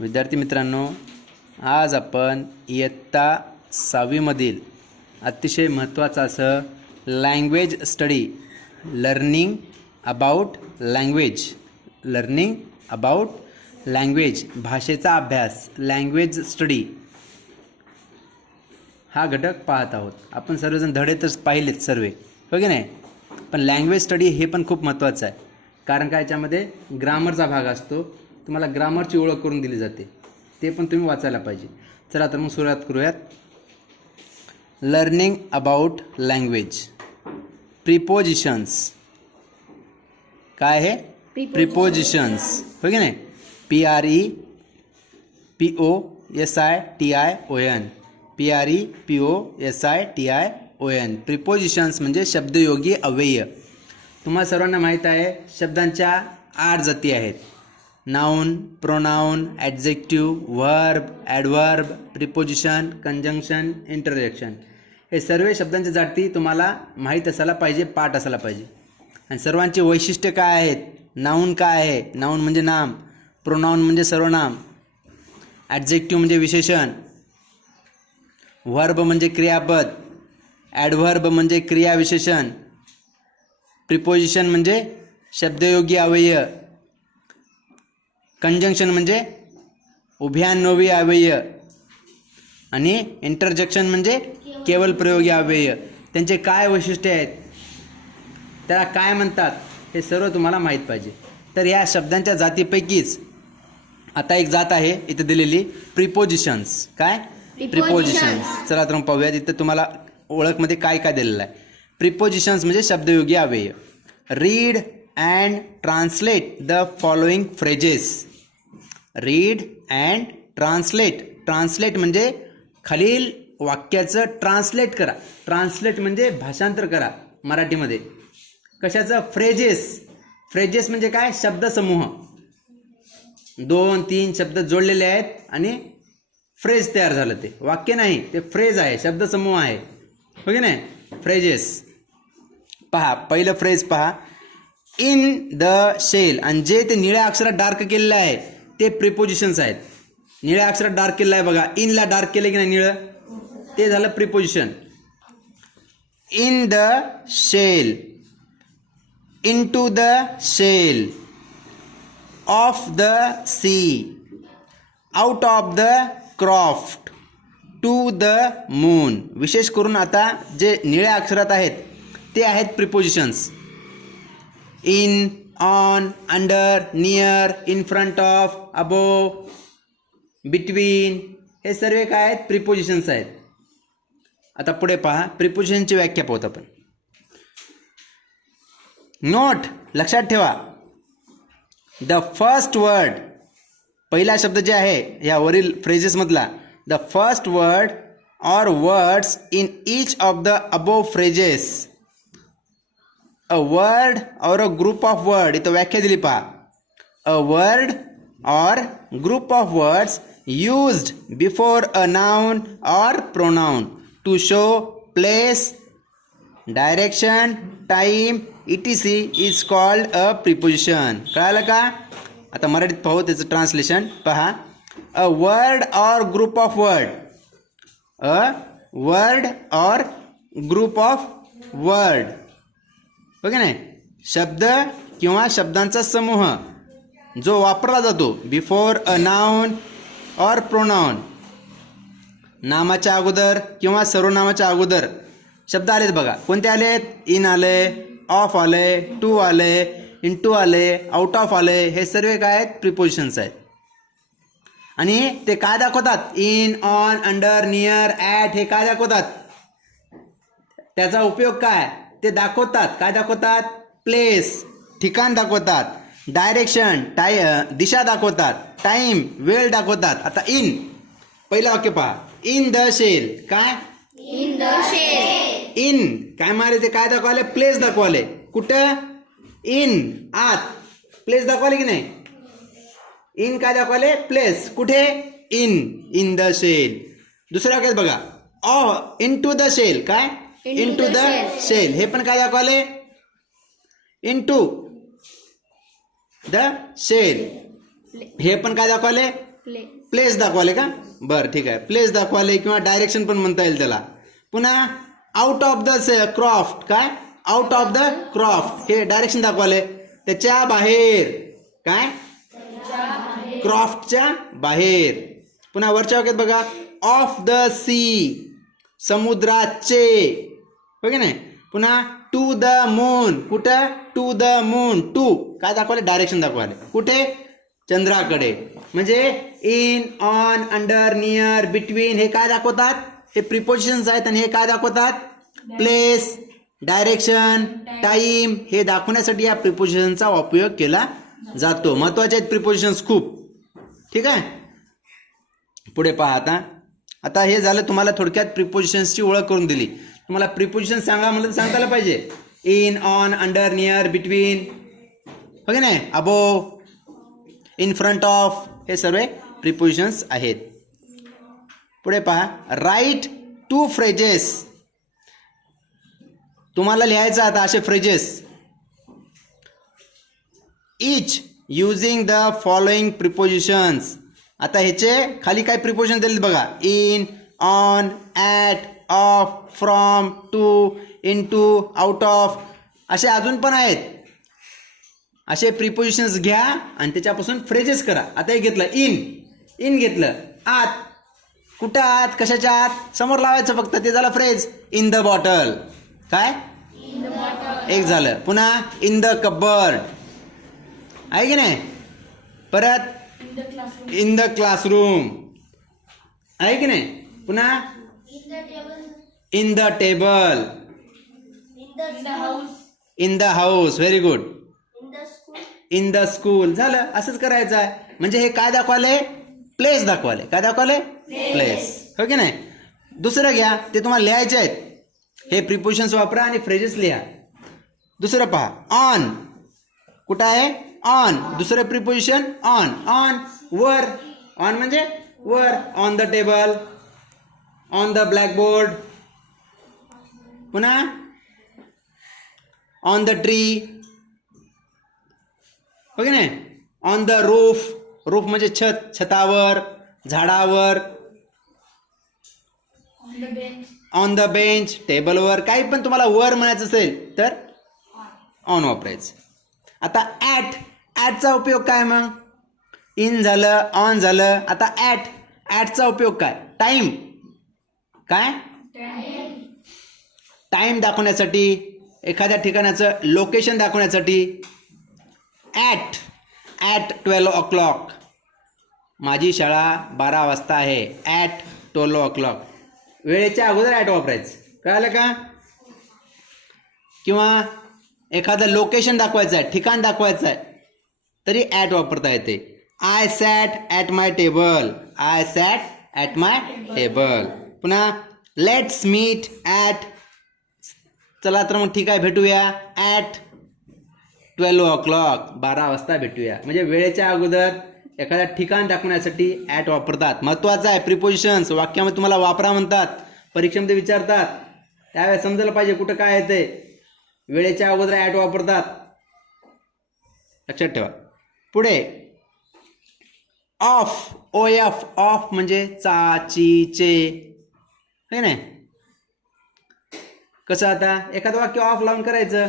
विद्यार्थी मित्रांनो, आज आपण इयत्ता 6वी मधील अतिशय महत्त्वाचं असं language study learning about language भाषेचा अभ्यास लँग्वेज स्टडी हा घटक पाहत आहोत. आपण सर्वजण धडे तर पाहिलेत सर्व, हो की नाही? पण लँग्वेज स्टडी हे पण खूप महत्त्वाचं आहे. कारण का याच्यामध्ये ग्रामरचा भाग असतो. तुम्हाला ग्रामरची ओळख करून दिली जाते, ते पण तुम्ही वाचायला पाहिजे. चला तर मग सुरुवात करूयात. Learning about language. प्रिपोजिशन्स काय आहे? प्रिपोजिशन्स, हो की नाही? PREPOSITION. प्रिपोजिशन्स म्हणजे शब्दयोगी अव्यय. तुम्हाला सर्वांना माहीत आहे शब्दांच्या 8 जाती आहेत. Noun, pronoun, adjective, verb, adverb, preposition, conjunction, interjection. हे सर्व शब्दांच्या जाती तुम्हाला माहीत असायला पाहिजे, पाठ असायला पाहिजे. आणि सर्वांची वैशिष्ट्य काय आहेत? नाउन काय आहे? नाउन म्हणजे नाम, प्रोनाउन म्हणजे सर्वनाम, ॲडजेक्टिव्ह म्हणजे विशेषण, व्हर्ब म्हणजे क्रियापद, ॲडव्हर्ब म्हणजे क्रियाविशेषण, प्रिपोजिशन म्हणजे शब्दयोगी अव्यय, कंजंक्शन म्हणजे उभयान्वयी अव्यय आणि इंटरजेक्शन म्हणजे केवल प्रयोगी अव्यय. त्यांचे काय वैशिष्ट्ये आहेत, त्याला काय म्हणतात, हे सर्व तुम्हाला माहीत पाहिजे. तर या शब्दांच्या जातीपैकीच आता एक जात आहे इथे दिलेली, प्रिपोजिशन्स. काय? प्रिपोजिशन्स. चला तर मग पाहूयात इथं तुम्हाला ओळखमध्ये काय काय दिलेलं आहे. प्रिपोजिशन्स म्हणजे शब्दयोगी अव्यय. Read and translate the following phrases. Read and translate. Translate म्हणजे खालील वाक्याचं ट्रान्सलेट करा. ट्रान्सलेट म्हणजे भाषांतर करा मराठीमध्ये. कशाचं? फ्रेजेस. फ्रेजेस म्हणजे काय? शब्दसमूह. 2-3 शब्द जोडलेले आहेत आणि फ्रेज तयार झालं. ते वाक्य नाही, ते फ्रेज आहे, शब्दसमूह आहे, हो की नाही? फ्रेजेस. पहा पहिलं फ्रेज पहा, इन द शेल. आणि जे ते निळ्या अक्षरात डार्क केलेलं आहे ते प्रिपोजिशन्स आहेत. निळ्या अक्षरात डार्क केलेलं आहे बघा, इनला डार्क केलं की नाही निळं, ते झालं preposition. In the shell, into the shell, of the sea, out of the croft, to the moon. विशेष करून आता जे निळ्या अक्षरात आहेत ते आहेत prepositions. In, on, under, near, in front of, above, between, हे सर्व काय आहेत? प्रिपोजिशन्स आहेत. आता पुढे पहा, प्रिपोजिशनची व्याख्या पाहूत आपण. नोट, लक्षात ठेवा, द फर्स्ट वर्ड, पहिला शब्द जे आहे या वरील फ्रेजेसमधला, the first word or words in each of the above phrases. A word or a group of word, इथं व्याख्या दिली पहा. A word or group of words used before a noun or pronoun to show place, direction, time, etc is called a preposition. कळालं का? आता मराठीत पाहू त्याचं ट्रान्सलेशन. पहा, a word or group of word, a word or group of word, हो की नाही? शब्द किंवा शब्दांचा समूह जो वापरला जातो before a noun or pronoun, नामाच्या अगोदर किंवा सर्वनामाच्या अगोदर शब्द आलेत बघा. कोणते आलेत? इन आले, ऑफ आले, टू आले, इनटू आले, आउट ऑफ आले, हे सर्व काय आहेत? प्रिपोजिशन्स आहेत. आणि ते काय दाखवतात? In, on, under, near, at, हे काय दाखवतात? त्याचा उपयोग काय ते दाखवतात. काय दाखवतात? प्लेस, ठिकाण दाखवतात. डायरेक्शन, दिशा दाखवतात. टाइम, वेळ दाखवतात. आता इन, पहिलं वाक्य पहा, इन द शेल. काय? In the shell. इन काय मारे ते काय दाखवले? प्लेस दाखवले. कुठं? इन, आत. प्लेस दाखवले की नाही? इन काय दाखवले? प्लेस. कुठे? In the shell. दुसऱ्या वाक्यात बघा, इन टू द शेल. काय? Into the shell. हे पण काय दाखवले? Into the shell. हे पण काय दाखवले? प्लेस दाखवाले का? बरं ठीक आहे, प्लेस दाखवाले किंवा डायरेक्शन पण म्हणता येईल त्याला. पुन्हा आउट ऑफ द क्रॉफ्ट, काय आउट ऑफ द क्रॉफ्ट हे डायरेक्शन दाखवाले, त्याच्या बाहेर, काय क्रॉफ्टच्या बाहेर. पुन्हा वरच्या वाक्यात बघा, ऑफ द सी, समुद्राचे, हो की नाही. पुन्हा टू द मून, कुठं टू द मून, टू काय दाखवले डायरेक्शन दाखवाले, कुठे चंद्राकडे. म्हणजे in, on, under, near, between हे काय दाखवतात, हे प्रिपोजिशन्स आहेत आणि हे काय दाखवतात, प्लेस, डायरेक्शन, टाइम हे दाखवण्यासाठी या प्रिपोजिशनचा उपयोग केला जातो. महत्वाचे आहेत प्रिपोजिशन्स खूप. ठीक आहे, पुढे पहा. आता हे झालं, तुम्हाला थोडक्यात प्रिपोजिशन्सची ओळख करून दिली. तुम्हाला प्रिपोजिशन सांगा म्हणलं तर सांगता आलं पाहिजे. In, on, under, near, between, हो की नाही, अबोव, इन फ्रंट ऑफ हे सर्व प्रिपोजिशन्स आहेत. पुढे पहा, राईट 2 फ्रेजेस. तुम्हाला लिहायचं आता असे phrases, each using the following prepositions. आता ह्याचे खाली काय प्रिपोजिशन दिले बघा, in, on, at, of, from, to, into, out of, असे अजून पण आहेत. असे प्रिपोजिशन्स घ्या आणि त्याच्यापासून फ्रेजेस करा. आता हे घेतलं इन घेतलं, आत, कुठं आत, कशाच्या आत, समोर लावायचं फक्त, ते झालं फ्रेज. इन द बॉटल, काय एक झालं. पुन्हा इन द कबर्ड आहे की नाही. परत इन द क्लासरूम आहे की नाही. पुन्हा in the table, in the house, very good, in the school. झालं, असंच करायचं आहे. म्हणजे हे काय दाखवाले, प्लेस दाखवाले, काय दाखवाले, प्लेस, हो की नाही. दुसरं घ्या, ते तुम्हाला लिहायचे आहेत, हे प्रिपोजिशन्स वापरा आणि फ्रेजेस लिहा. दुसरं पहा, ऑन, कुठं आहे, ऑन, दुसरं प्रिपोजिशन ऑन, ऑन वर, ऑन म्हणजे वर, on the table, on the blackboard. पुन्हा ऑन द ट्री, हो की नाही, ऑन द रूफ, रूफ म्हणजे छत, छतावर, झाडावर, ऑन द बेंच, टेबलवर, काही पण तुम्हाला वर म्हणायचं असेल तर ऑन वापरायचं. आता ॲटचा उपयोग काय, मग इन झालं, ऑन झालं. आता ॲटचा उपयोग काय, टाइम, काय टाइम दाखवण्यासाठी, एखाद्या ठिकाणाचं लोकेशन दाखवण्यासाठी. ॲट 12 o'clock, माझी शाळा 12 वाजता आहे, ॲट 12 o'clock. वेळेच्या अगोदर ॲट वापरायचं, कळालं का. किंवा एखादं लोकेशन दाखवायचं आहे, ठिकाण दाखवायचं आहे, तरी ॲट वापरता येते. I sat at my table, I sat at my table. पुन्हा लेट्स मीट ॲट, चला तर मग ठीक आहे भेटूया, ॲट 12 o'clock, 12 वाजता भेटूया. म्हणजे वेळेच्या अगोदर एखाद्या ठिकाण दाखवण्यासाठी ॲट वापरतात. महत्त्वाचं आहे प्रिपोजिशन्स, वाक्यामध्ये तुम्हाला वापरा म्हणतात, परीक्षेमध्ये विचारतात, त्यावेळेस समजायला पाहिजे कुठं काय येते. वेळेच्या अगोदर ॲट वापरतात, लक्षात ठेवा. पुढे ऑफ, OF, ऑफ म्हणजे चाचीचे, है नाही. कसं, आता एखादं वाक्य ऑफ लावून करायचं,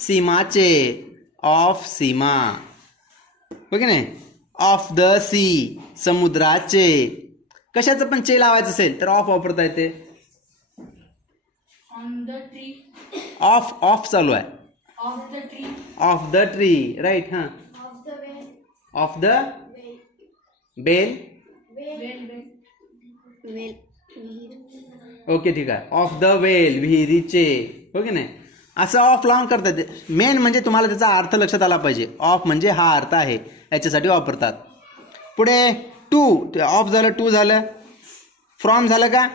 सीमाचे, ऑफ सीमा, हो की नाही. ऑफ द सी, समुद्राचे. कशाचं पण चे लावायचं असेल तर ऑफ वापरता येते. ऑफ चालू आहे, ऑफ द ट्री, राईट. हां, ऑफ द बेल, ओके ठीक आहे. ऑफ द वेल, विहिरीचे, हो की नाही. असं ऑफ लावून करतात. मेन म्हणजे तुम्हाला त्याचा अर्थ लक्षात आला पाहिजे. ऑफ म्हणजे हा अर्थ आहे, याच्यासाठी वापरतात. पुढे टू, ऑफ झालं, टू झालं. फ्रॉम झालं का,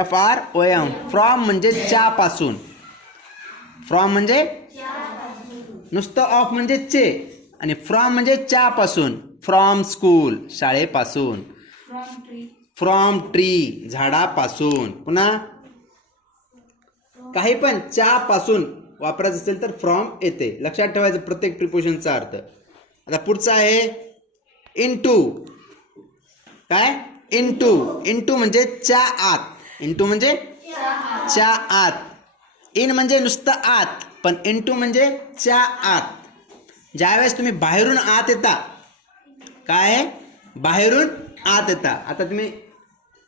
FROM, फ्रॉम म्हणजे च्या पासून. फ्रॉम म्हणजे नुसतं ऑफ म्हणजे चे, आणि फ्रॉम म्हणजे च्या पासून. फ्रॉम स्कूल, शाळेपासून. फ्रॉम ट्री, झाडापासून. पुन्हा काही पण च्या पासून, वापरायचं असेल तर फ्रॉम येते. लक्षात ठेवायचं प्रत्येक प्रिपोजिशनचा अर्थ. आता पुढचा आहे इनटू. काय? इनटू. इनटू म्हणजे च्या आत. इनटू म्हणजे च्या आत. इन म्हणजे नुसतं आत, पण इनटू म्हणजे च्या आत. ज्यावेळेस तुम्ही बाहेरून आत येता, काय आहे? बाहेरून आत येता. आता तुम्ही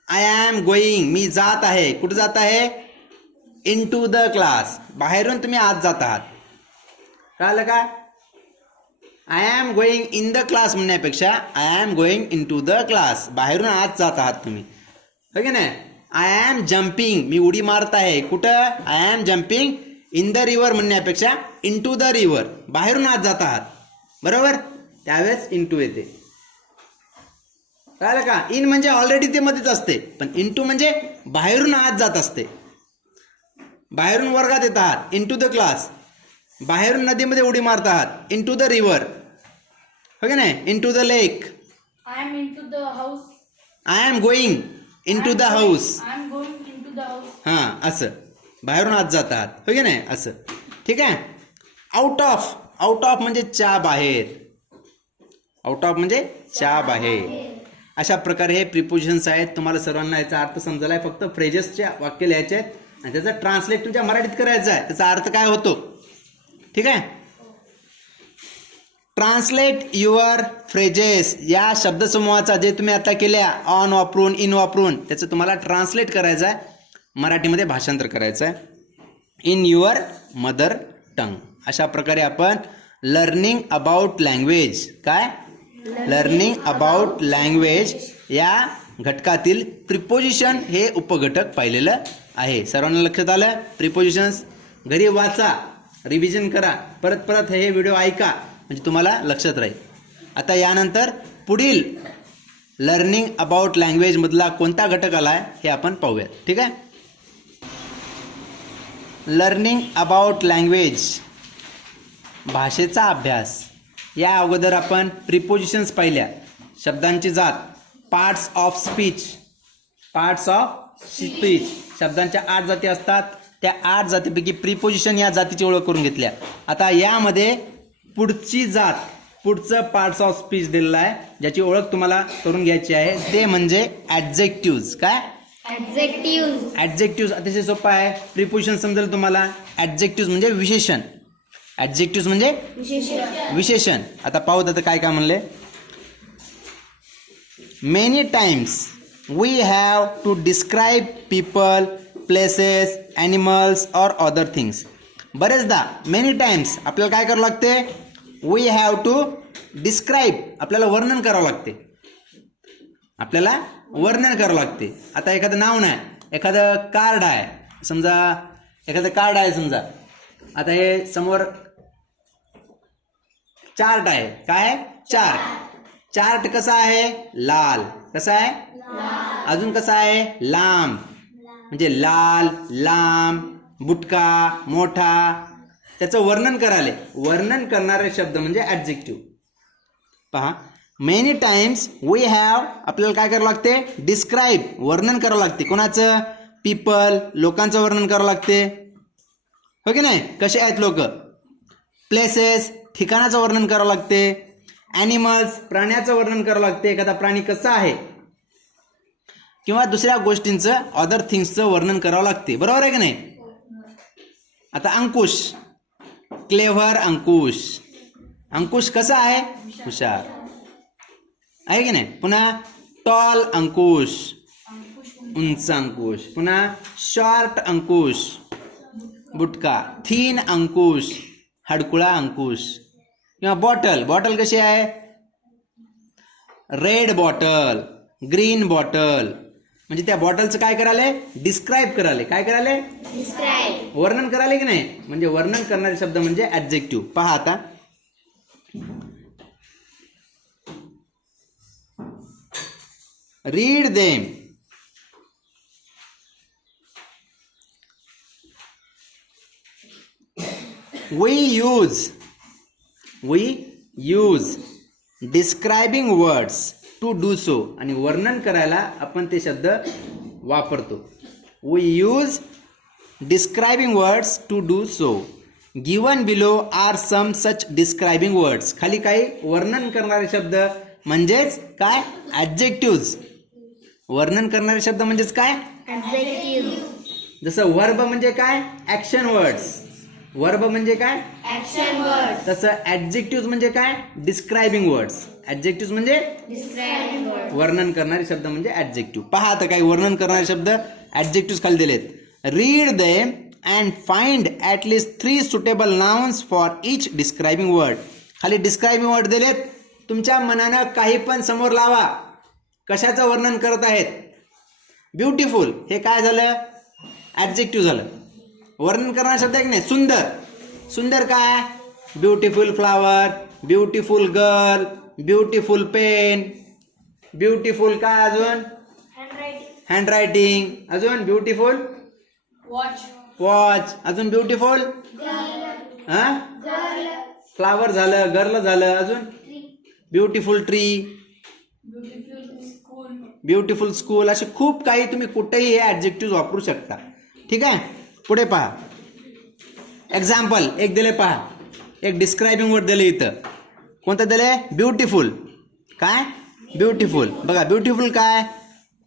आय एम गोईंग, मी जात आहे. कुठं जात आहे? Into the class. बाहेरून तुम्ही आत जात आहात. कळलं का? I am going in the class म्हणण्यापेक्षा I am going into the class. बाहेरून आत जात आहात तुम्ही, हो की नाही? आय एम जम्पिंग, मी उडी मारत आहे. कुठं? I am jumping in the river म्हणण्यापेक्षा इन टू द रिव्हर. बाहेरून आत जात आहात, बरोबर? त्यावेळेस इनटू येते. कळलं का? इन म्हणजे ऑलरेडी ते मध्येच असते, पण इनटू म्हणजे बाहेरून आत जात असते. बाहेरून वर्गात येत आहात, इन टू द क्लास. बाहेरून नदीमध्ये उडी मारत आहात, इन टू द रिव्हर, हो की नाही? Into the lake. I am into the house. I am going into the house. I am going into the house. हां, असं बाहेरून आत जात आहात, हो की नाही? असं. ठीक आहे. Out of. आउट ऑफ म्हणजे च्या बाहेर. आउट ऑफ म्हणजे च्या बाहेर. अशा प्रकारे हे प्रिपोजिशन्स आहेत. तुम्हाला सर्वांना याचा अर्थ समजला आहे. फक्त फ्रेजेसच्या वाक्य लिहायचे आहेत आणि त्याचा ट्रान्सलेट तुमच्या मराठीत करायचा आहे. त्याचा अर्थ काय होतो, ठीक आहे? Translate your phrases. या शब्दसमूहाचा जे तुम्ही आता केल्या ऑन वापरून, इन वापरून, त्याचं तुम्हाला ट्रान्सलेट करायचं आहे, मराठीमध्ये भाषांतर करायचं आहे इन युअर मदर टंग. अशा प्रकारे आपण लर्निंग अबाउट लँग्वेज, काय? लर्निंग अबाउट लँग्वेज या घटकातील प्रिपोजिशन हे उपघटक पाहिलेलं आहे. सर्वांना लक्षात आलं? प्रिपोजिशन्स घरी वाचा, रिव्हिजन करा, परत परत हे व्हिडिओ ऐका, म्हणजे तुम्हाला लक्षात राहील. आता यानंतर पुढील लर्निंग अबाउट लँग्वेजमधला कोणता घटक आला आहे हे आपण पाहूया, ठीक आहे? लर्निंग अबाउट लँग्वेज, भाषेचा अभ्यास. या अगोदर आपण प्रिपोजिशन्स पाहिल्या, शब्दांची जात, parts of speech. Parts of speech, शब्दांच्या 8 जाती असतात. त्या 8 जातीपैकी प्रिपोजिशन या जातीची ओळख करून घेतल्या. आता यामध्ये पुढची जात, पुढचं पार्ट्स ऑफ स्पीच दिलेलं आहे, ज्याची ओळख तुम्हाला करून घ्यायची आहे, ते म्हणजे ॲडजेक्टिव्ज. काय? ॲडजेक्टिव्ज. ॲडजेक्टिव्ज अतिशय सोपं आहे. प्रिपोजिशन समजेल तुम्हाला. ॲडजेक्टिव्ज म्हणजे विशेषण. ॲडजेक्टिव्ज म्हणजे विशेषण. आता पाहूत आता काय काय म्हणले. Many times we have to describe people, places, animals or other things. बरेचदा, मेनी टाइम्स आपल्याला काय करावं लागते? वी हॅव टू डिस्क्राईब, आपल्याला वर्णन करावं लागते. आपल्याला वर्णन करावं लागते. आता एखादं नाव नाही, एखादं कार्ड आहे समजा, एखादं कार्ड आहे समजा. आता हे समोर चार्ट आहे. काय आहे? चार्ट. चार्ट कसा आहे? लाल. कसा आहे? अजून कसा आहे? लांब. म्हणजे लाल, लांब, बुटका, मोठा. त्याचं वर्णन करायला, वर्णन करणारे शब्द म्हणजे ॲडजेक्टिव्ह. पहा, मेनी टाइम्स वी हॅव, आपल्याला काय करावं लागते? डिस्क्राईब, वर्णन करावं लागते. कोणाचं? पीपल, लोकांचं वर्णन करावं लागते, हो की नाही? कसे आहेत लोक. प्लेसेस, ठिकाणाचं वर्णन करावं लागते. ॲनिमल्स, प्राण्याचं वर्णन करावं लागते, एखादा प्राणी कसा आहे. किंवा दुसऱ्या गोष्टींचं, अदर थिंग्सचं वर्णन करावं लागते. बरोबर आहे की नाही? आता अंकुश, क्लेव्हर अंकुश. अंकुश कसा आहे? हुशार आहे की नाही? पुन्हा टॉल अंकुश, उंच अंकुश. पुन्हा शॉर्ट अंकुश, बुटका. थीन अंकुश, हडकुळा अंकुश. किंवा बॉटल, बॉटल कशी आहे? Red bottle, green bottle. म्हणजे त्या बॉटलचं काय करायला? डिस्क्राईब करायला. काय करायला? डिस्क्राईब, वर्णन करायला की नाही? म्हणजे वर्णन करणारे शब्द म्हणजे ॲडजेक्टिव्ह. पहा आता, read them. We use describing words to do so. आणि वर्णन करायला आपण ते शब्द वापरतो. We use describing words to do so. Given below are some such describing words. खाली काही वर्णन करणारे शब्द म्हणजेच काय ॲडजेक्टिव्ज. वर्णन करणारे शब्द म्हणजेच काय Adjectives. जसं वर्ब म्हणजे काय ॲक्शन वर्ड्स. वर्ब म्हणजे काय Action words. तसं ॲडजेक्टिव्ज म्हणजे काय डिस्क्रायबिंग वर्ड्स. ॲडजेक्टिव्ज म्हणजे Describing words. वर्णन करणारे शब्द म्हणजे ॲडजेक्टिव्ह. पहा आता काही वर्णन करणारे शब्द ॲडजेक्टिव्ह खाली दिलेत. Read them and find at least 3 suitable nouns for each describing word. खाली डिस्क्रायबिंग वर्ड दिलेत. तुमच्या मनानं काही पण समोर लावा. कशाचं वर्णन करत आहेत. ब्युटिफुल हे काय झालं ॲडजेक्टिव्ह झालं. वर्णन करणारा शब्द आहे की नाही सुंदर. सुंदर काय beautiful flower, beautiful girl, beautiful pen, beautiful काय अजून Handwriting. हँडरायटिंग, अजून ब्युटिफुल Watch. वॉच, अजून ब्युटिफुल हा फ्लावर झालं, गर्ल झालं, अजून beautiful tree, Beautiful school. Beautiful school. असे खूप काही तुम्ही कुठेही हे ॲडजेक्टिव्ह वापरू शकता. ठीक आहे. पुढे पहा एक्झाम्पल एक दिले पहा. एक डिस्क्रायबिंग वर्ड दिले इथं. कोणतं दिले ब्युटिफुल. काय ब्युटिफुल. बघा ब्युटिफुल काय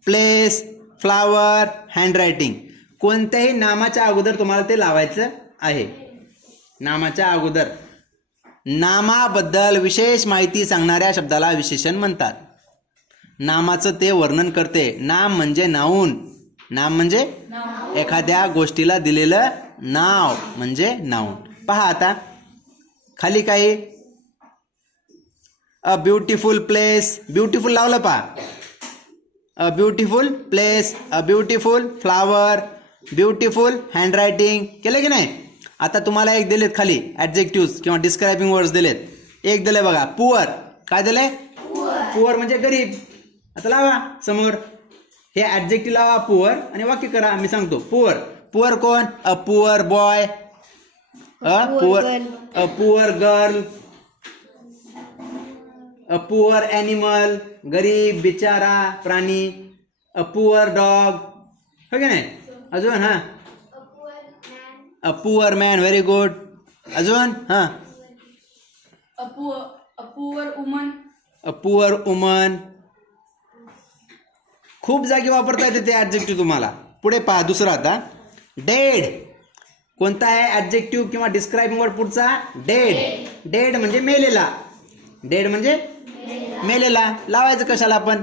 प्लेस, फ्लावर, हँडरायटिंग. कोणत्याही नामाच्या अगोदर तुम्हाला ते लावायचं आहे. नामाच्या अगोदर नामाबद्दल विशेष माहिती सांगणाऱ्या शब्दाला विशेषण म्हणतात. नामाचं ते वर्णन करते. नाम म्हणजे नाऊन. नाम म्हणजे एखाद्या गोष्टीला दिलेलं नाव म्हणजे नाऊन. पहा आता खाली काही अ ब्युटिफुल प्लेस. ब्युटिफुल लावलं पहा. A beautiful place, a beautiful flower, beautiful handwriting केलं की नाही. आता तुम्हाला एक दिलेत खाली ॲडजेक्टिव्ह किंवा डिस्क्रायबिंग वर्ड्स दिलेत. एक दिले बघा पुअर. काय दिले पुअर म्हणजे गरीब. आता लावा समोर हे ॲडजेक्टिव्ह लावा पुअर आणि वाक्य करा. मी सांगतो पुअर. पुअर कोण a poor boy, a poor girl, a poor animal गरीब बिचारा प्राणी, अ पुअर डॉग हो की नाही. अजून हां a poor man very good. अजून हां A poor woman. A poor woman. खूप जागी वापरता येते ते ॲडजेक्टिव्ह तुम्हाला. पुढे पहा दुसरा आता डेड. कोणता आहे ॲडजेक्टिव्ह किंवा डिस्क्रायबिंग वर्ड पुढचा डेड. डेड म्हणजे मेलेला. डेड म्हणजे मेलेला. लावायचं कशाला पण.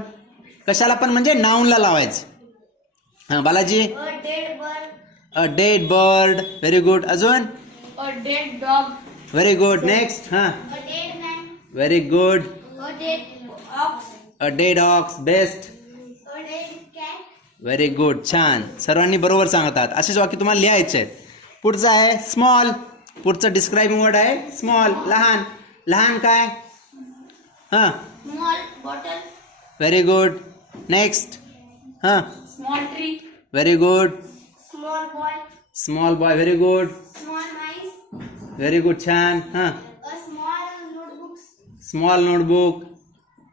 कशाला पण म्हणजे नाऊनला लावायचं. हां Balaji A dead bird. A dead bird very good. अजून A dead dog. Very good. Next हां A dead man. Very good. A dead ox. A dead ox best. A dead cat. Very good. छान सर्वांनी बरोबर सांगतात. असेच वाक्य तुम्हाला लिहायचे आहेत. पुढचं आहे स्मॉल. पुढचं डिस्क्रायबिंग वर्ड आहे स्मॉल लहान. लहान काय हां Small bottle. Very good. Next हां Small tree. Very good. Small boy. Small boy very good. Small mice. Very good. छान हां A small notebooks. Small notebook.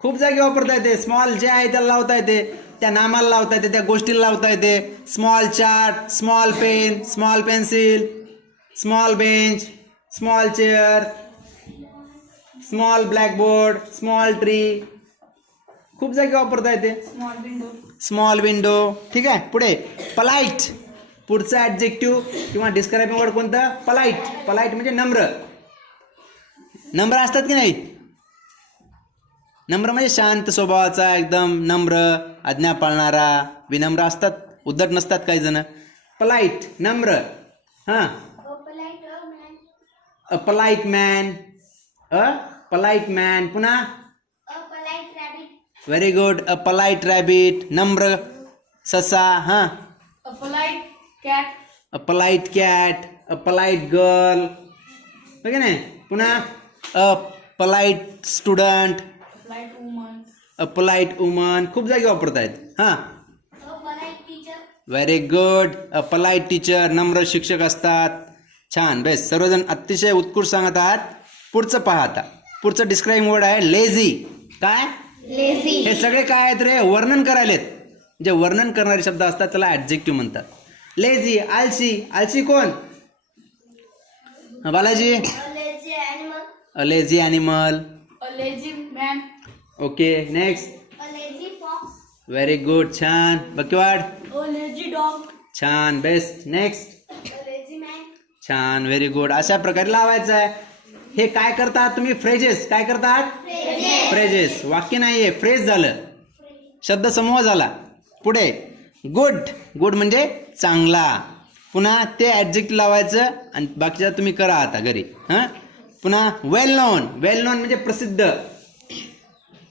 खूप जागी वापरता येते. स्मॉल जे आहे त्याला लावता येते. त्या नामाला लावता येते. त्या गोष्टीला लावता येते. Small chart, small pen, small pencil, small bench, small chair, small blackboard, small tree. खूप जागी वापरता येते. Small window. Small window. ठीक आहे. पुढे पलाइट. पुढचं ॲडजेक्टिव्ह किंवा डिस्क्रायबिंग वर्ड कोणतं पलाइट. पलाइट म्हणजे नम्र. नम्र असतात की नाही. नम्र म्हणजे शांत स्वभावाचा एकदम नम्र आज्ञा पाळणारा. विनम्र असतात उद्धट नसतात काही जण. पलाइट नम्र. हां A polite man. A polite man. A polite man. पुन्हा A polite rabbit. Very good. A polite rabbit नम्र ससा. हां A polite cat. A polite cat. A polite girl okay नाही. पुन्हा a polite student. A polite woman. A polite woman. खूप जागी वापरतायत. हां A polite teacher. Very good. A polite teacher नम्र शिक्षक असतात. छान बेस्ट. सर्वजण अतिशय उत्कृष्ट सांगत आहात. पुढचं पहा आता. पुढचं डिस्क्रायबिंग वर्ड आहे लेझी. काय Lazy. हे सगळे काय आहेत रे वर्णन करायलेत. जे वर्णन करणारे शब्द असतात त्याला ॲडजेक्टिव्ह म्हणतात. लेझी आळशी. आळशी कोण Balaji. A lazy animal. A lazy animal. A lazy man. Okay next. A lazy fox. Very good, छान. बकीवाड. A lazy dog. छान, best. Next. A lazy man. छान, व्हेरी गुड. अशा प्रकारे लावायचं आहे. हे काय करतात तुम्ही? फ्रेजेस. काय करतात? फ्रेजेस. वाक्य नाहीये, फ्रेज झालं, शब्द समूह झाला. पुढे गुड. गुड म्हणजे चांगला. पुन्हा ते ॲडजेक्टिव्ह लावायचं आणि बाकीच्या तुम्ही करा आता घरी. हां, पुन्हा वेल नोन. वेल नोन म्हणजे प्रसिद्ध,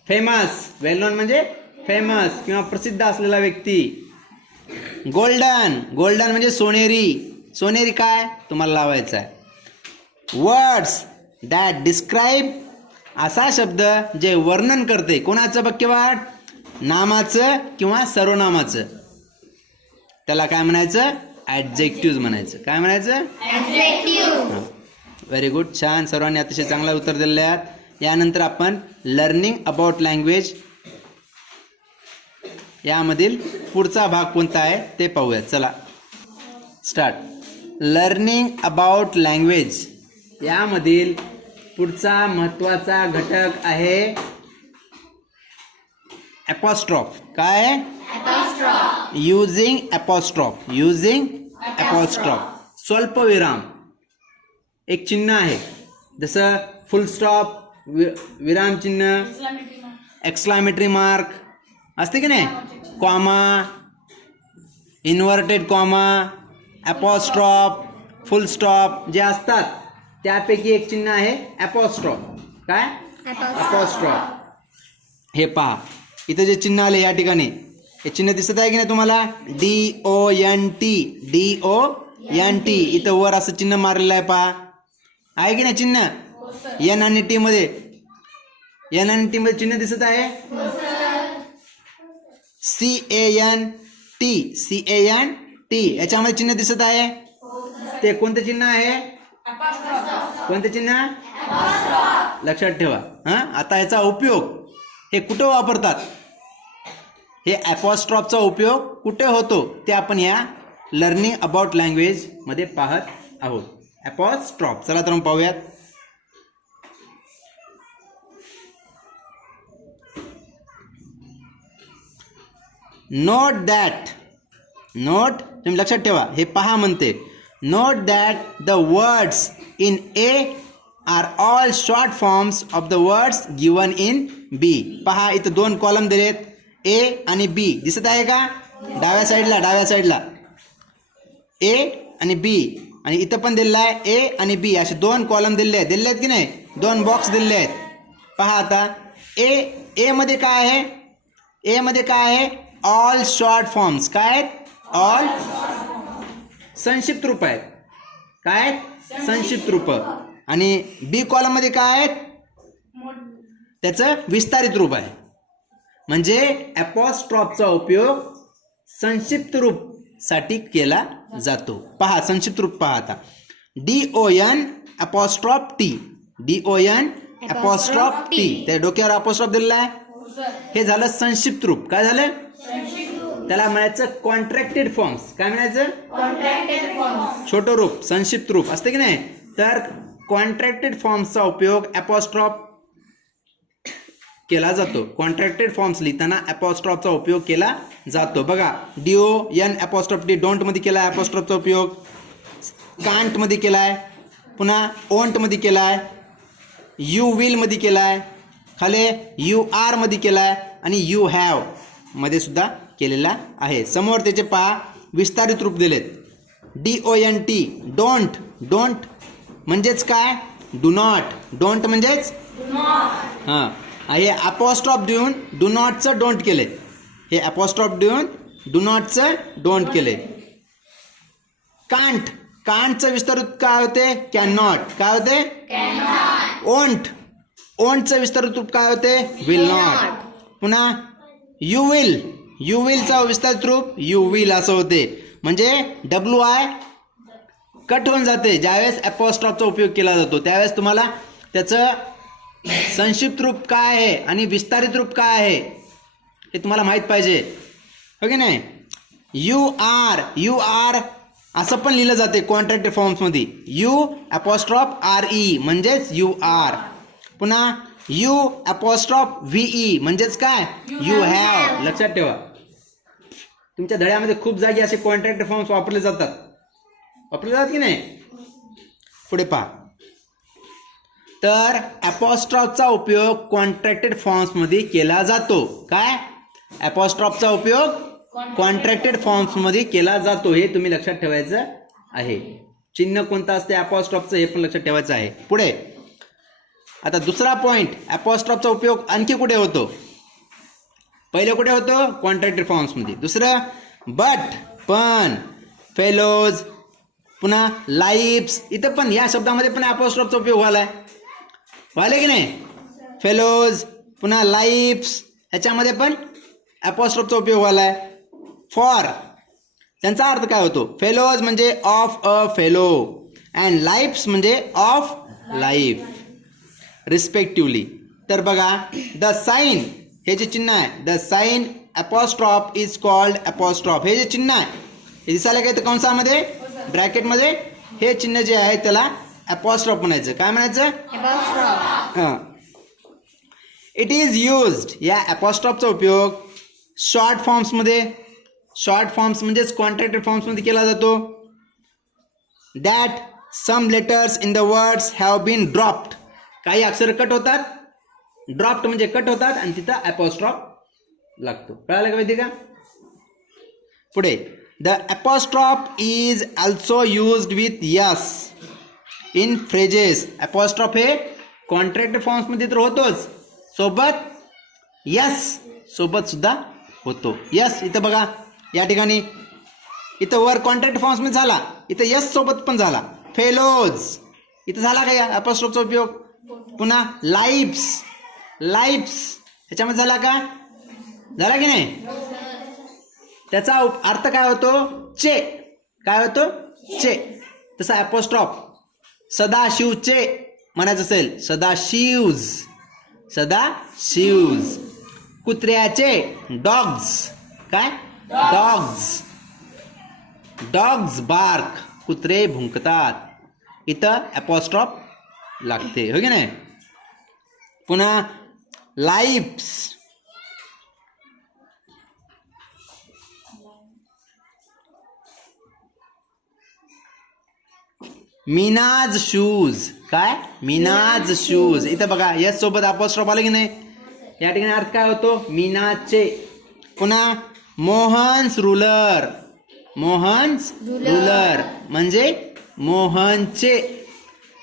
फेमस. वेल नोन म्हणजे फेमस किंवा प्रसिद्ध असलेला व्यक्ती. गोल्डन. गोल्डन म्हणजे सोनेरी. सोनेरी काय तुम्हाला लावायचं आहे. Words that describe. असा शब्द जे वर्णन करते कोणाचं वाक्यवाट? नामाचं किंवा सर्वनामाचं. त्याला काय म्हणायचं? ॲडजेक्टिव्ह म्हणायचं. काय म्हणायचं? Adjective. व्हेरी गुड, छान. सर्वांनी अतिशय चांगला उत्तर दिले आहेत. यानंतर आपण लर्निंग अबाउट लँग्वेज यामधील पुढचा भाग कोणता आहे ते पाहूयात. चला स्टार्ट. लर्निंग अबाउट लँग्वेज यामधील पुढचा महत्त्वाचा घटक आहे ॲपॉस्ट्रॉफ. काय? युजिंग ॲपॉस्ट्रॉफ. युजिंग ॲपॉस्ट्रॉफ. स्वल्पविराम. एक चिन्ह आहे जसं फुल स्टॉप, विराम चिन्ह, Exclamatory mark. एक्सक्लामेटरी मार्क असते की नाही, comma, inverted comma, apostrophe, full stop जे असतात त्यापैकी एक चिन्ह आहे ॲपॉस्ट्रॉफ. काय? ॲपॉस्ट्रॉफ. हे पहा इथं जे चिन्ह आले या ठिकाणी, हे चिन्ह दिसत आहे की नाही तुम्हाला? DONT. DONT. इथं वर असं चिन्ह मारलेलं आहे, पहा. आहे की नाही चिन्ह? एन आणि टी मध्ये. एन आणि टी मध्ये चिन्ह दिसत आहे. CANT. CANT याच्यामध्ये चिन्ह दिसत आहे. ते कोणतं चिन्ह आहे? कोणतं चिन्ह? लक्षात ठेवा. हां, आता याचा उपयोग हे कुठं वापरतात? हे ॲपॉस्ट्रॉफचा उपयोग कुठे होतो ते आपण या लर्निंग अबाउट लँग्वेज मध्ये पाहत आहोत. ॲपॉस्ट्रॉफ. चला तर मग पाहूयात. Note that. नोट, तुम्ही लक्षात ठेवा, हे पहा म्हणते. Note that the words in A are all short forms of the words given in B. पहा इथं दोन कॉलम दिलेत, ए आणि बी. दिसत आहे का? डाव्या साईडला, डाव्या साईडला ए आणि बी, आणि इथं पण दिलेलं आहे ए आणि बी. असे दोन कॉलम दिलेले आहेत की नाही? दोन बॉक्स दिलेले आहेत. पहा आता ए मध्ये काय आहे? ए मध्ये काय आहे? All short forms. काय आहेत? ऑल संक्षिप्त रूप आहेत. काय आहेत? संक्षिप्त रूप. आणि बी कॉलम मध्ये काय आहेत? त्याचं विस्तारित रूप आहे. म्हणजे ॲपॉस्ट्रॉफचा उपयोग संक्षिप्त रूप साठी केला जातो. पहा संक्षिप्त रूप पहा आता. DON apostrophe T. DON apostrophe T. त्या डोक्यावर ॲपॉस्ट्रॉफ दिलेला आहे. हे झालं संक्षिप्त रूप. काय झालं? त्याला म्हणायचं कॉन्ट्रॅक्टेड फॉर्म्स. काय म्हणायचं? छोटं रूप, संक्षिप्त रूप असते की नाही? तर कॉन्ट्रॅक्टेड फॉर्म्सचा उपयोग ॲपॉस्ट्रॉफ केला जातो. कॉन्ट्रॅक्टेड फॉर्म्स लिहिताना ॲपॉस्ट्रॉफचा उपयोग केला जातो. बघा DON ॲपॉस्ट्रॉफ टी. डोंट मध्ये केला आहे ॲपॉस्ट्रॉफचा उपयोग. कांट मध्ये केला आहे. पुन्हा ओंट मध्ये केला आहे. यू विल मध्ये केला आहे. खाली UR मध्ये केला आहे. आणि यू हॅव मध्ये सुद्धा केलेला आहे. समोर त्याचे पहा विस्तारित रूप दिलेत. DONT. डोंट. डोंट म्हणजेच काय? Do not. डोंट म्हणजेच हां, हे अपोस्ट्रॉफ देऊन डू नॉटचं डोंट केले. हे अपोस्ट्रॉफ देऊन डू नॉटचं डोंट केले. कांट. कांटचं विस्तारित काय होते? Can not. काय होते? ओंट. ओंटचं विस्तारित रूप काय होते? Will not. पुन्हा यू विल. यू विलचा विस्तारित रूप यू विल असं होते. म्हणजे WI कट होऊन जाते ज्यावेळेस ॲपॉस्ट्रॉफचा उपयोग केला जातो. त्यावेळेस तुम्हाला त्याचं संक्षिप्त रूप काय आहे आणि विस्तारित रूप काय आहे हे तुम्हाला माहीत पाहिजे, हो की नाही? U R. असं पण लिहिलं जाते कॉन्ट्रॅक्टेड फॉर्म्समध्ये. U'(RE) म्हणजेच यू आर. पुन्हा U'(VE) म्हणजेच काय यू हॅव. लक्षात ठेवा, तुमच्या धड्यामध्ये खूप जागी असे कॉन्ट्रॅक्टेड फॉर्म्स वापरले जातात की नाही. पुढे पहा. तर अपॉस्ट्रॉफचा उपयोग कॉन्ट्रॅक्टेड फॉर्म्समध्ये केला जातो. काय अपॉस्ट्रॉफचा उपयोग कॉन्ट्रॅक्टेड फॉर्म्समध्ये केला जातो, हे तुम्ही लक्षात ठेवायचं आहे. चिन्ह कोणतं असते अपॉस्ट्रॉफचं हे पण लक्षात ठेवायचं आहे. पुढे आता दुसरा पॉइंट, अपॉस्ट्रॉफचा उपयोग आणखी कुठे होतो. पहिले कुठे होतो कॉन्ट्रॅक्टेड फॉर्म्समध्ये. दुसरं बट, पण, फेलोज, पुन्हा लाईफ्स. इथं पण या शब्दामध्ये पण अपॉस्ट्रॉफचा उपयोग व्हायला की नाही. फेलोज पुन्हा लाईफ्स ह्याच्यामध्ये पण अपॉस्ट्रॉफचा उपयोग व्हायला. फॉर त्यांचा अर्थ काय होतो. फेलोज म्हणजे of a fellow and lives म्हणजे ऑफ लाईफ रिस्पेक्टिव्हली. तर बघा द साइन, हे जे चिन्ह आहे द साइन अपॉस्ट्रॉफ इज कॉल्ड अपॉस्ट्रॉफ. हे जे चिन्ह आहे हे दिसायला काय तर कंसामध्ये ब्रॅकेटमध्ये, हे चिन्ह जे आहे त्याला अपॉस्ट्रॉफ म्हणायचं. काय म्हणायचं. इट इज युज्ड, या अपॉस्ट्रॉफचा उपयोग शॉर्ट फॉर्म्समध्ये, शॉर्ट फॉर्म्स म्हणजेच कॉन्ट्रॅक्टेड फॉर्म्समध्ये केला जातो. That some letters in the words have been dropped, काही अक्षर कट होतात. ड्रॉप्ड म्हणजे कट होतात आणि तिथं अपॉस्ट्रॉफ लागतो. कळालं का माहिती का. पुढे the apostrophe is also used with yes in phrases. Apostrophe हे कॉन्ट्रॅक्टेड फॉर्म्समध्ये तर होतोच, सोबत यस सोबत सुद्धा होतो. यस इथं बघा या ठिकाणी, इथं वर कॉन्ट्रॅक्ट फॉर्म्समध्ये झाला, इथं यस सोबत पण झाला. फेलोज इथं झाला का या अपॉस्ट्रॉफचा उपयोग. पुन्हा लाईफ्स, लाईफ्स ह्याच्यामध्ये झाला का, झाला की नाही. त्याचा अर्थ काय होतो चे, काय होतो चे. तसा अपॉस्ट्रॉफ सदाशिवचे म्हणायचं असेल सदाशिवज, सदाशिवज. कुत्र्याचे डॉग्स, काय डॉग्स, डॉग्स बार्क, कुत्रे भुंकतात. इथं अपॉस्ट्रॉफ लागते हो की नाही. पुन्हा लाईफ्स, मीनाज शूज, काय मीनाज शूज. इथं बघा यस सोबत अपॉस्ट्रॉफ आलं की नाही. या ठिकाणी अर्थ काय होतो मीनाचे. पुन्हा मोहन्स रुलर, मोहन्स रुलर म्हणजे मोहनचे,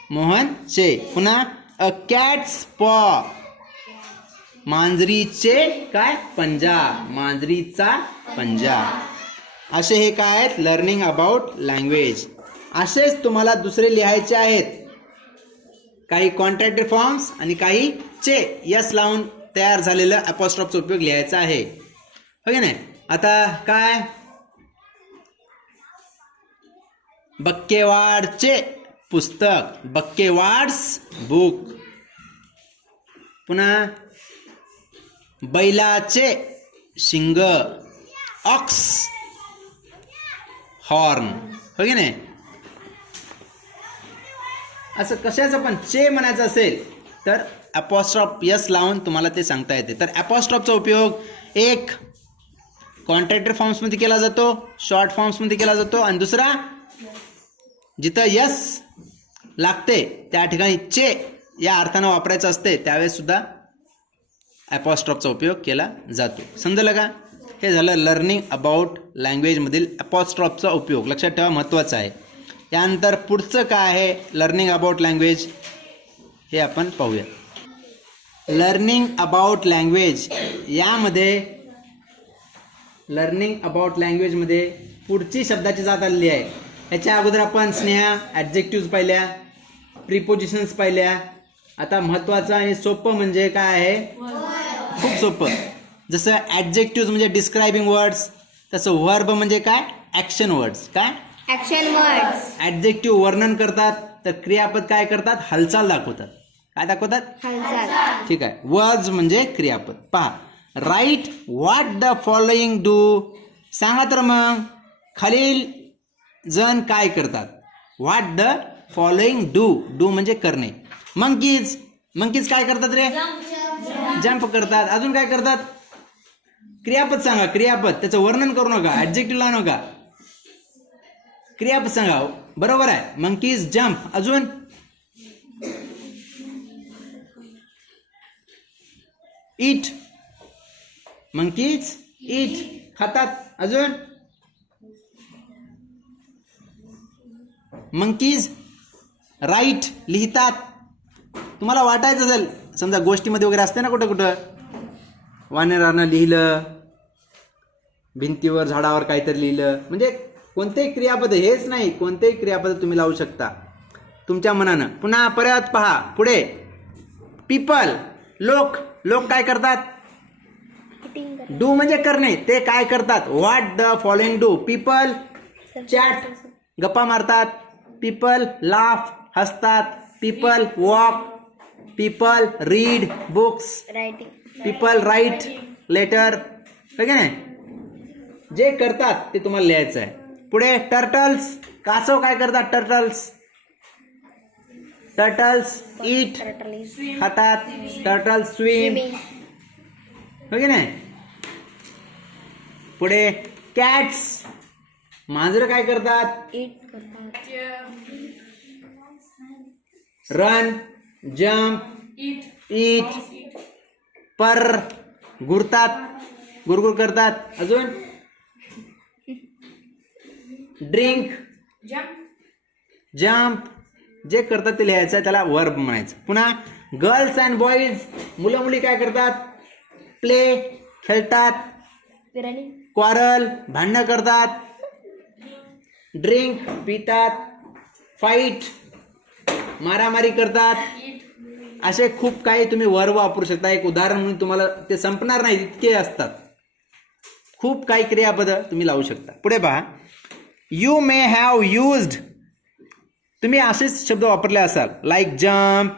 मोहनचे. पुन्हा अ कॅट्स पॉ, मांजरीचे काय पंजा, मांजरीचा पंजा. असे हे काय आहेत लर्निंग अबाउट लँग्वेज. असेच तुम्हाला दुसरे लिहायचे आहेत. काही कॉन्ट्रॅक्टेड फॉर्म्स आणि काही चे यस लावून तयार झालेलं अपॉस्ट्रॉफचा उपयोग लिहायचा आहे हो की नाही. आता काय बक्केवाडचे पुस्तक, बक्केवाड्स बुक. पुन्हा बैलाचे शिंग, ऑक्स हॉर्न हो की नाही. असं कशाचं पण चे म्हणायचं असेल तर अपॉस्ट्रॉफ यस लावून तुम्हाला ते सांगता येते. तर अपॉस्ट्रॉफचा उपयोग एक कॉन्ट्रॅक्टेड फॉर्म्समध्ये केला जातो, शॉर्ट फॉर्म्समध्ये केला जातो, आणि दुसरा जिथं यस लागते त्या ठिकाणी चे या अर्थानं वापरायचं असते त्यावेळेस सुद्धा अपॉस्ट्रॉफचा उपयोग केला जातो. समजलं का. हे झालं लर्निंग अबाउट लँग्वेजमधील अपॉस्ट्रॉफचा उपयोग. लक्षात ठेवा महत्त्वाचं आहे. त्यानंतर पुढचं काय आहे लर्निंग अबाउट लँग्वेज हे आपण पाहूया. लर्निंग अबाउट लँग्वेज यामध्ये लर्निंग अबाउट लँग्वेजमध्ये पुढची शब्दाची जात आलेली आहे. याच्या अगोदर आपण स्नेहा ॲडजेक्टिव्ज पाहिल्या, प्रिपोजिशन्स पाहिल्या. आता महत्त्वाचं आणि सोपं म्हणजे काय आहे, खूप सोपं. जसं ॲडजेक्टिव्ज म्हणजे डिस्क्रायबिंग वर्ड्स, तसं वर्ब म्हणजे काय ॲक्शन वर्ड्स. काय ॲक्शन वर्ड्स. ॲडजेक्टिव्ह वर्णन करतात तर क्रियापद काय करतात हालचाल दाखवतात. काय दाखवतात हालचाल. ठीक आहे. वर्ड्स म्हणजे क्रियापद. पहा write what the following do. सांगा तर मग खालील जण काय करतात. What the following do. Do म्हणजे करणे. मंकीज काय करतात रे. जंप करतात. अजून काय करतात. क्रियापद सांगा. क्रियापद. त्याचं वर्णन करू नका. ऍडजेक्टिव्ह लावू नका. क्रियापद सांगा. बरोबर आहे. Monkeys jump. अजून ईट. मंकीज ईट खातात. अजून मंकीज राईट लिहितात. तुम्हाला वाटायचं असेल समजा गोष्टीमध्ये वगैरे असते ना कुठं कुठं वानरानं लिहिलं, भिंतीवर झाडावर काहीतरी लिहिलं, म्हणजे कोणतेही क्रियापद हेच नाही, कोणतेही क्रियापद तुम्ही लावू शकता तुमच्या मनानं. पुन्हा परत पहा पुढे. पीपल लोक. लोक काय करतात. डू म्हणजे करणे. ते काय करतात. What the following do. People chat गप्पा मारतात. पीपल लाफ हसतात. People walk. People read books. Writing. People write letter. हो की नाही. जे करतात ते तुम्हाला लिहायचं आहे. पुढे टर्टल्स. कासव काय करतात. टर्टल्स. टर्टल्स ईट खातात. Turtles swim. हो की नाही. पुढे कॅट्स मांजरं काय करतात. ईट करतात. रन जम्प ईट पर घुरतात. गुरगुर करतात. अजून ड्रिंक जम्प. जे करतात ते लिहायचं, त्याला वर्ब म्हणायचं. पुन्हा गर्ल्स अँड बॉईज. मुलं मुली काय करतात. प्ले खेळतात. रनिंग. क्वारल भांडणं करतात. ड्रिंक पितात. फाईट मारामारी करतात. असे खूप काही तुम्ही वर्ब वापरू शकता. एक उदाहरण म्हणून तुम्हाला ते संपणार नाही इतके असतात. खूप काही क्रियापद तुम्ही लावू शकता. पुढे पहा. You may have used. तुम्ही असेच शब्द वापरले असाल. Like jump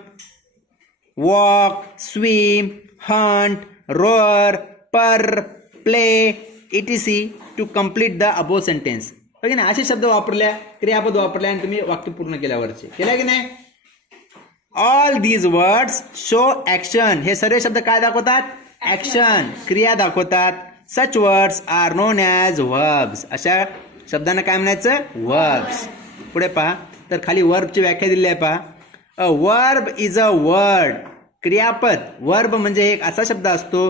walk swim hunt roar purr play etc to complete the above sentence. हो की नाही. असे शब्द वापरल्या क्रियापद वापरल्या आणि तुम्ही वाक्य पूर्ण केल्यावरचे केल्या की नाही. All these words show action. हे सर्व शब्द काय दाखवतात. ऍक्शन क्रिया दाखवतात. Such words are known as verbs. अशा शब्दांना काय म्हणायचं. वर्ब्स. पुढे पहा. तर खाली वर्बची व्याख्या दिली आहे पहा. A verb is a word. क्रियापद वर्ब म्हणजे एक असा शब्द असतो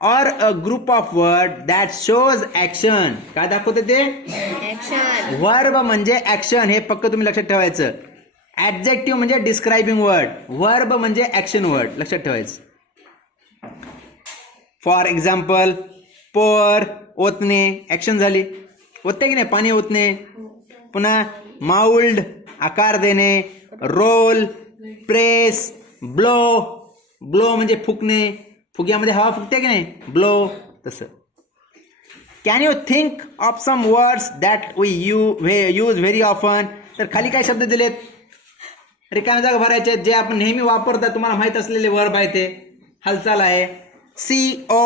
और a group of word that shows action. काय दाखवतं ते. ऍक्शन. वर्ब म्हणजे ऍक्शन. हे पक्क तुम्ही लक्षात ठेवायचं. ऍडजेक्टिव्ह म्हणजे डिस्क्रायबिंग वर्ड. वर्ब म्हणजे ऍक्शन वर्ड. लक्षात ठेवायचं. फॉर एक्झाम्पल पोर ओतणे ऍक्शन झाली. ओतते की नाही पाणी ओतणे. पुन्हा माउल्ड आकार देणे. Role press blow. ब्लो म्हणजे फुकणे. फुग्यामध्ये हवा फुकते की नाही. ब्लो तसं. Can you think of some words that we use very often. तर खाली काय शब्द दिलेत. रिकाम्या जागा भरायचे जे आपण नेहमी वापरतात. तुम्हाला माहित असलेले वर्ब आहे ते. हालचाल आहे. CO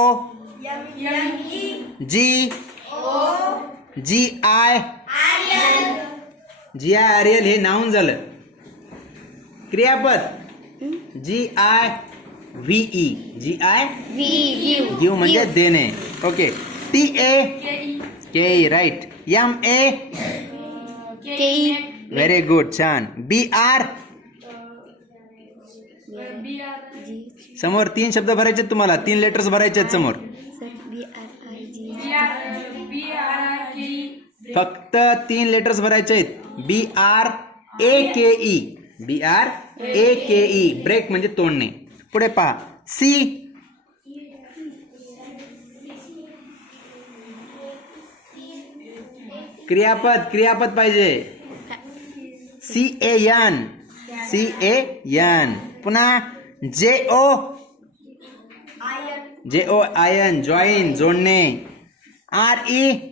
GIRL हे नाऊन झालं. क्रियापद GIVE. गिव म्हणजे देणे. Okay. TAKE right. MA very good छान. BR समोर 3 शब्द भरायचे तुम्हाला. 3 लेटर्स भरायचे आहेत समोर. फक्त 3 लेटर्स भरायचे आहेत. BRAKE. BRAKE ब्रेक म्हणजे तोडणे. पुढे पहा. C क्रियापद पाहिजे. CAN. पुन्हा JO आयन जॉईन जोडणे. READ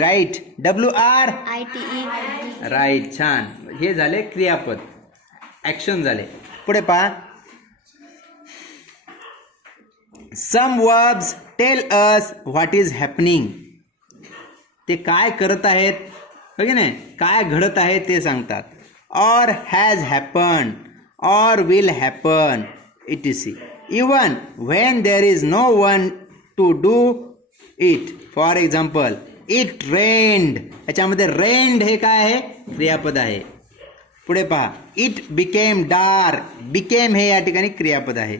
right. WRITE राईट छान. हे झाले क्रियापद. ऍक्शन झाले. पुढे पहा. Some verbs tell us what is happening. ते काय करत आहेत, हो की नाही, काय घडत आहे ते सांगतात. Or has happen, or will happen, etc. Even when there is no one to do it. For example, it rained. याच्यामध्ये रेन्ड हे काय आहे, क्रियापद आहे. पुढे पहा, इट बिकेम डार्क. बिकेम हे या ठिकाणी क्रियापद आहे.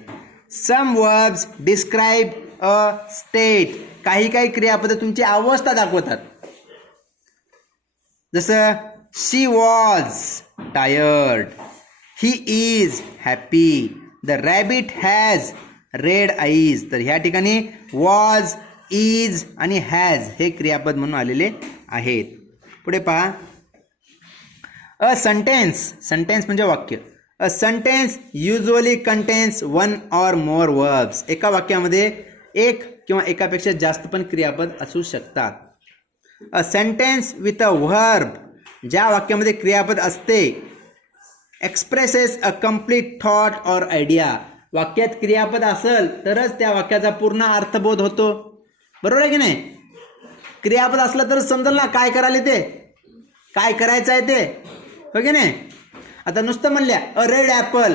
Some verbs describe a state. काही काही क्रियापद तुमची अवस्था दाखवतात. जसं she was tired, he is happy, the rabbit has red eyes. तर ह्या ठिकाणी वॉज, इज आणि हॅज हे क्रियापद म्हणून आलेले आहेत. पुढे पहा, अ सेंटेन्स. सेंटेन्स म्हणजे वाक्य. A sentence usually contains one or more verbs. एका वाक्यामध्ये एक किंवा एकापेक्षा जास्त पण क्रियापद असू शकतात. A sentence with a verb. ज्या वाक्यामध्ये क्रियापद असते, expresses a complete thought or idea. वाक्यात क्रियापद असेल तरच त्या वाक्याचा पूर्ण अर्थबोध होतो. बरोबर आहे की नाही? क्रियापद असलं तर समजेल ना काय करायला ते, काय करायचं आहे ते, हो की नाही? आता नुसतं म्हणल्या अ रेड ॲपल,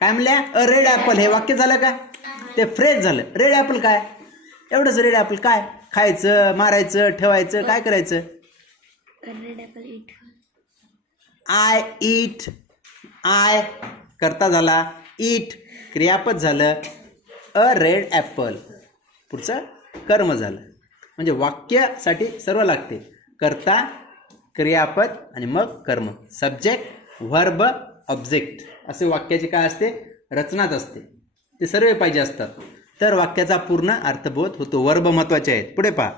काय म्हणल्या अ रेड ॲपल, हे वाक्य झालं का? ते फ्रेज झालं. रेड ॲपल काय, एवढंच. रेड ॲपल काय, खायचं, मारायचं, ठेवायचं, काय करायचं? Red Apple it. I eat, I करता झाला, ईट क्रियापद झालं, अ रेड ॲपल पुढचं कर्म झालं. म्हणजे वाक्यासाठी सर्व लागते, करता, क्रियापद आणि मग कर्म. सब्जेक्ट, व्हर्ब, ऑब्जेक्ट असे वाक्याची काय असते, रचनाच असते. ते सर्व पाहिजे असतात तर वाक्याचा पूर्ण अर्थबोध होतो. वर्ब महत्वाचे आहेत. पुढे पहा,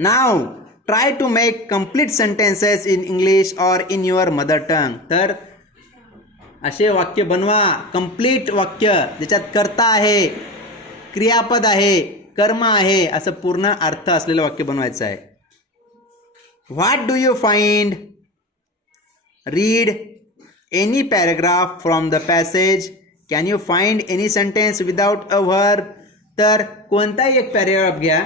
नाव try to make complete sentences in English or in your mother tongue. तर असे वाक्य बनवा, कम्प्लीट वाक्य ज्याच्यात कर्ता आहे, क्रियापद आहे, कर्म आहे, असं पूर्ण अर्थ असलेलं वाक्य बनवायचं आहे. What do you find, read any paragraph from the passage. Can you find any sentence without a verb. तर कोणताही एक पॅरेग्राफ घ्या,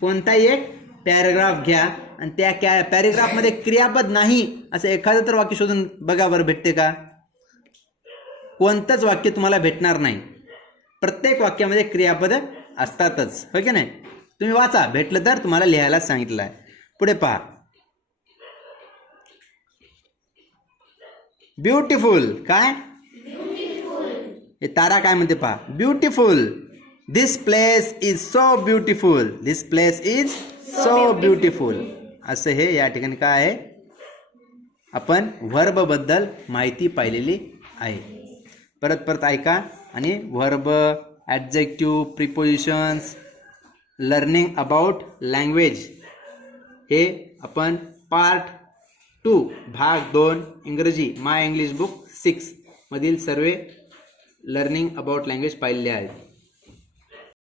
कोणताही एक पॅराग्राफ घ्या आणि त्या पॅरेग्राफमध्ये क्रियापद नाही असं एखादं तर वाक्य शोधून बघा बरं, भेटते का? कोणतंच वाक्य तुम्हाला भेटणार नाही. प्रत्येक वाक्यामध्ये क्रियापद असतातच, हो की नाही? तुम्ही वाचा, भेटलं तर तुम्हाला लिहायला सांगितलं आहे. पुढे पहा, ब्युटिफुल. काय, हे तारा काय म्हणते पहा, beautiful. This place is so beautiful. This place is so beautiful. असं हे या ठिकाणी काय आहे, आपण व्हर्ब बद्दल माहिती पाहिलेली आहे. परत परत ऐका आणि verb, adjective, prepositions, learning about language हे आपण पार्ट 2 भाग 2 इंग्रजी माय इंग्लिश बुक 6 मधील सर्व लर्निंग अबाउट लँग्वेज पाहिलेले आहेत.